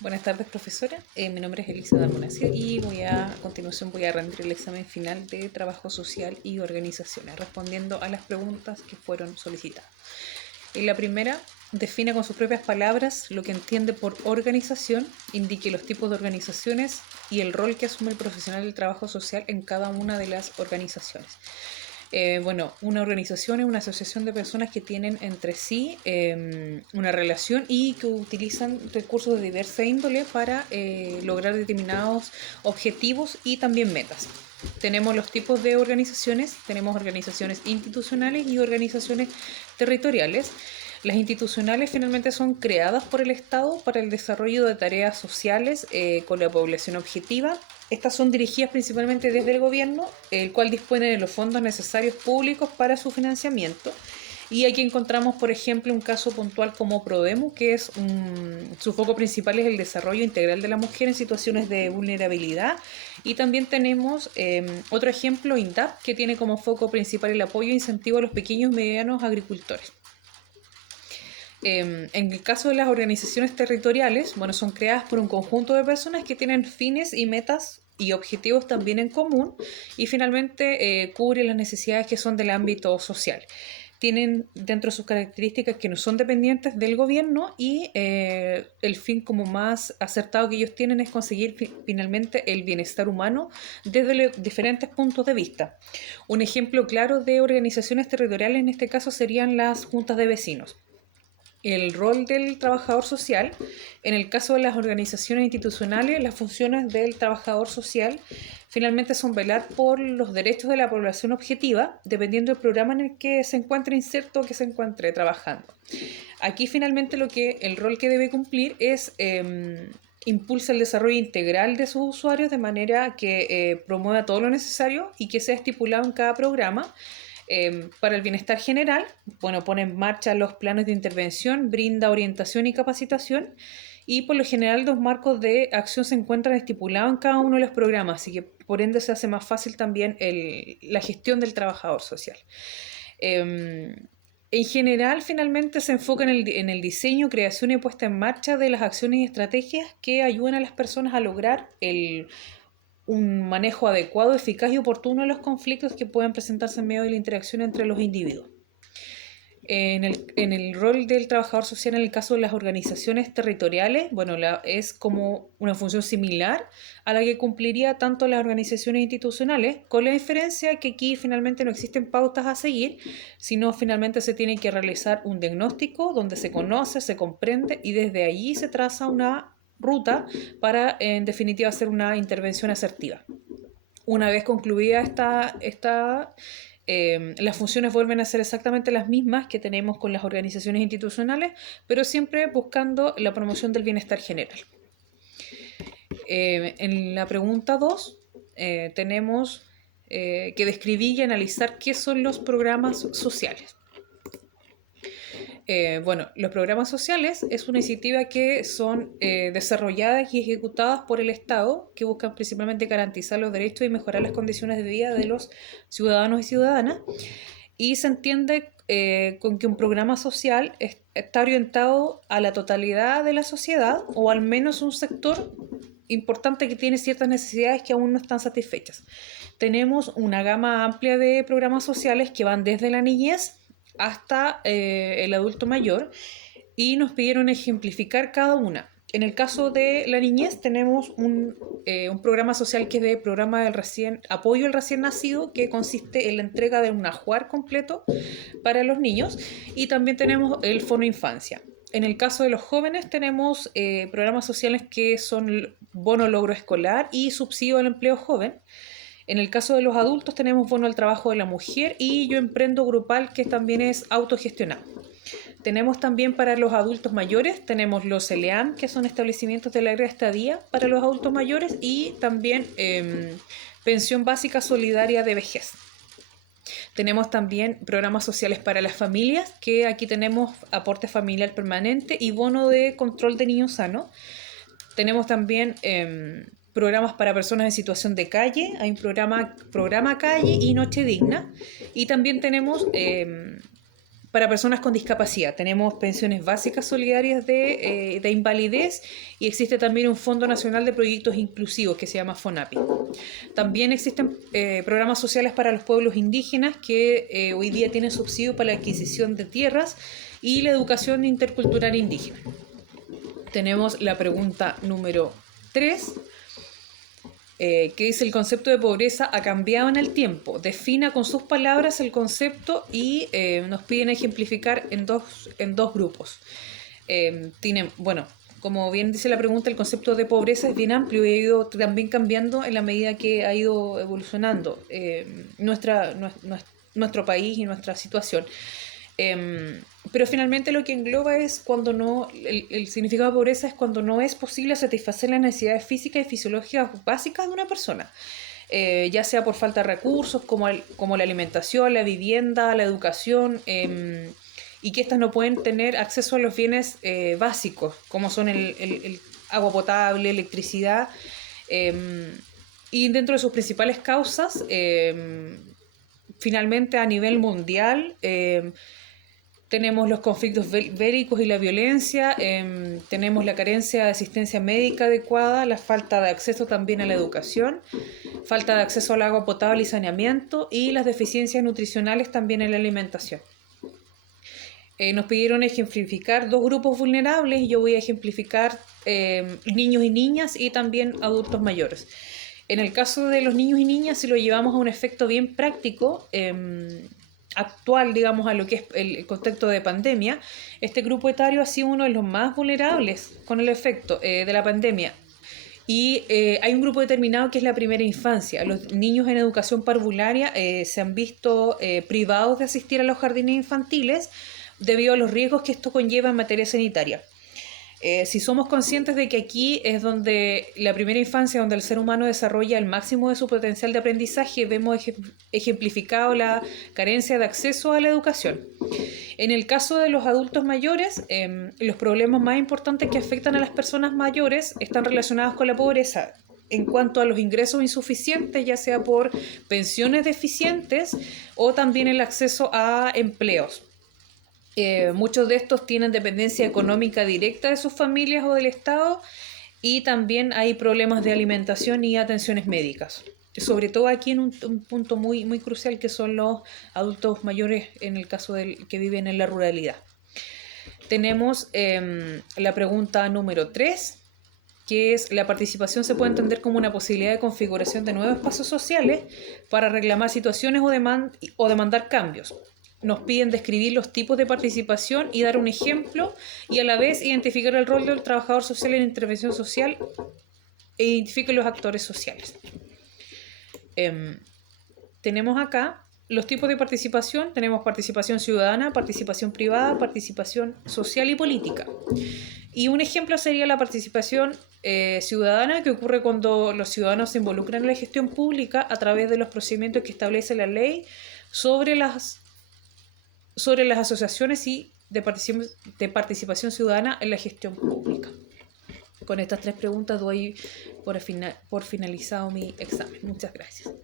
Buenas tardes, profesora. Mi nombre es Elisa Dalmonacio y a continuación voy a rendir el examen final de Trabajo Social y Organizaciones, respondiendo a las preguntas que fueron solicitadas. En la primera, define con sus propias palabras lo que entiende por organización, indique los tipos de organizaciones y el rol que asume el profesional del trabajo social en cada una de las organizaciones. Una organización es una asociación de personas que tienen entre sí una relación y que utilizan recursos de diversa índole para lograr determinados objetivos y también metas. Tenemos los tipos de organizaciones, tenemos organizaciones institucionales y organizaciones territoriales. Las institucionales finalmente son creadas por el Estado para el desarrollo de tareas sociales con la población objetiva. Estas son dirigidas principalmente desde el gobierno, el cual dispone de los fondos necesarios públicos para su financiamiento. Y aquí encontramos, por ejemplo, un caso puntual como Prodemu, su foco principal es el desarrollo integral de la mujer en situaciones de vulnerabilidad. Y también tenemos otro ejemplo, INDAP, que tiene como foco principal el apoyo e incentivo a los pequeños y medianos agricultores. En el caso de las organizaciones territoriales, son creadas por un conjunto de personas que tienen fines y metas y objetivos también en común y finalmente cubren las necesidades que son del ámbito social. Tienen dentro de sus características que no son dependientes del gobierno y el fin como más acertado que ellos tienen es conseguir finalmente el bienestar humano desde los diferentes puntos de vista. Un ejemplo claro de organizaciones territoriales en este caso serían las juntas de vecinos. El rol del trabajador social, en el caso de las organizaciones institucionales, las funciones del trabajador social finalmente son velar por los derechos de la población objetiva, dependiendo del programa en el que se encuentre inserto o que se encuentre trabajando. Aquí finalmente el rol que debe cumplir es impulsa el desarrollo integral de sus usuarios de manera que promueva todo lo necesario y que sea estipulado en cada programa. Para el bienestar general, pone en marcha los planes de intervención, brinda orientación y capacitación y por lo general los marcos de acción se encuentran estipulados en cada uno de los programas, así que por ende se hace más fácil también la gestión del trabajador social. En general, finalmente se enfoca en el diseño, creación y puesta en marcha de las acciones y estrategias que ayudan a las personas a lograr un manejo adecuado, eficaz y oportuno de los conflictos que pueden presentarse en medio de la interacción entre los individuos. En el rol del trabajador social en el caso de las organizaciones territoriales, es como una función similar a la que cumpliría tanto las organizaciones institucionales, con la diferencia que aquí finalmente no existen pautas a seguir, sino finalmente se tiene que realizar un diagnóstico donde se conoce, se comprende y desde allí se traza una ruta para en definitiva hacer una intervención asertiva. Una vez concluida las funciones vuelven a ser exactamente las mismas que tenemos con las organizaciones institucionales, pero siempre buscando la promoción del bienestar general. En la pregunta 2 tenemos que describir y analizar qué son los programas sociales. Los programas sociales es una iniciativa que son desarrolladas y ejecutadas por el Estado que buscan principalmente garantizar los derechos y mejorar las condiciones de vida de los ciudadanos y ciudadanas y se entiende con que un programa social está orientado a la totalidad de la sociedad o al menos un sector importante que tiene ciertas necesidades que aún no están satisfechas. Tenemos una gama amplia de programas sociales que van desde la niñez hasta el adulto mayor y nos pidieron ejemplificar cada una. En el caso de la niñez tenemos un programa social que es de programa del apoyo al recién nacido, que consiste en la entrega de un ajuar completo para los niños, y también tenemos el Fono Infancia. En el caso de los jóvenes tenemos programas sociales que son bono logro escolar y subsidio al empleo joven. En el caso de los adultos tenemos bono al trabajo de la mujer y Yo Emprendo Grupal, que también es autogestionado. Tenemos también para los adultos mayores, tenemos los ELEAN, que son establecimientos de larga estadía para los adultos mayores, y también pensión básica solidaria de vejez. Tenemos también programas sociales para las familias, que aquí tenemos aporte familiar permanente y bono de control de niños sanos. Tenemos también programas para personas en situación de calle, hay un programa Calle y Noche Digna, y también tenemos para personas con discapacidad. Tenemos pensiones básicas solidarias de invalidez y existe también un Fondo Nacional de Proyectos Inclusivos que se llama FONAPI. También existen programas sociales para los pueblos indígenas que hoy día tienen subsidio para la adquisición de tierras y la educación intercultural indígena. Tenemos la pregunta número 3. Que dice: el concepto de pobreza ha cambiado en el tiempo. Defina con sus palabras el concepto y nos piden ejemplificar en dos grupos. Bueno, como bien dice la pregunta, el concepto de pobreza es bien amplio y ha ido también cambiando en la medida que ha ido evolucionando nuestro país y nuestra situación. Pero finalmente lo que engloba es cuando no, el significado de pobreza es cuando no es posible satisfacer las necesidades físicas y fisiológicas básicas de una persona, ya sea por falta de recursos como la alimentación, la vivienda, la educación, y que éstas no pueden tener acceso a los bienes básicos, como son el agua potable, electricidad, y dentro de sus principales causas, finalmente a nivel mundial, tenemos los conflictos bélicos y la violencia, tenemos la carencia de asistencia médica adecuada, la falta de acceso también a la educación, falta de acceso al agua potable y saneamiento y las deficiencias nutricionales también en la alimentación. Nos pidieron ejemplificar 2 grupos vulnerables y yo voy a ejemplificar niños y niñas y también adultos mayores. En el caso de los niños y niñas, si lo llevamos a un efecto bien práctico, actual, digamos, a lo que es el contexto de pandemia, este grupo etario ha sido uno de los más vulnerables con el efecto de la pandemia. Y hay un grupo determinado que es la primera infancia. Los niños en educación parvularia se han visto privados de asistir a los jardines infantiles debido a los riesgos que esto conlleva en materia sanitaria. Si somos conscientes de que aquí es donde la primera infancia, donde el ser humano desarrolla el máximo de su potencial de aprendizaje, vemos ejemplificado la carencia de acceso a la educación. En el caso de los adultos mayores, los problemas más importantes que afectan a las personas mayores están relacionados con la pobreza en cuanto a los ingresos insuficientes, ya sea por pensiones deficientes o también el acceso a empleos. Muchos de estos tienen dependencia económica directa de sus familias o del Estado y también hay problemas de alimentación y atenciones médicas. Sobre todo aquí en un punto muy, muy crucial que son los adultos mayores en el caso que viven en la ruralidad. Tenemos la pregunta número 3, que es: la participación se puede entender como una posibilidad de configuración de nuevos espacios sociales para reclamar situaciones o demandar cambios. Nos piden describir los tipos de participación y dar un ejemplo y a la vez identificar el rol del trabajador social en la intervención social e identificar los actores sociales. Tenemos acá los tipos de participación. Tenemos participación ciudadana, participación privada, participación social y política. Y un ejemplo sería la participación ciudadana, que ocurre cuando los ciudadanos se involucran en la gestión pública a través de los procedimientos que establece la ley sobre las asociaciones y de participación ciudadana en la gestión pública. Con estas 3 preguntas doy por finalizado mi examen. Muchas gracias.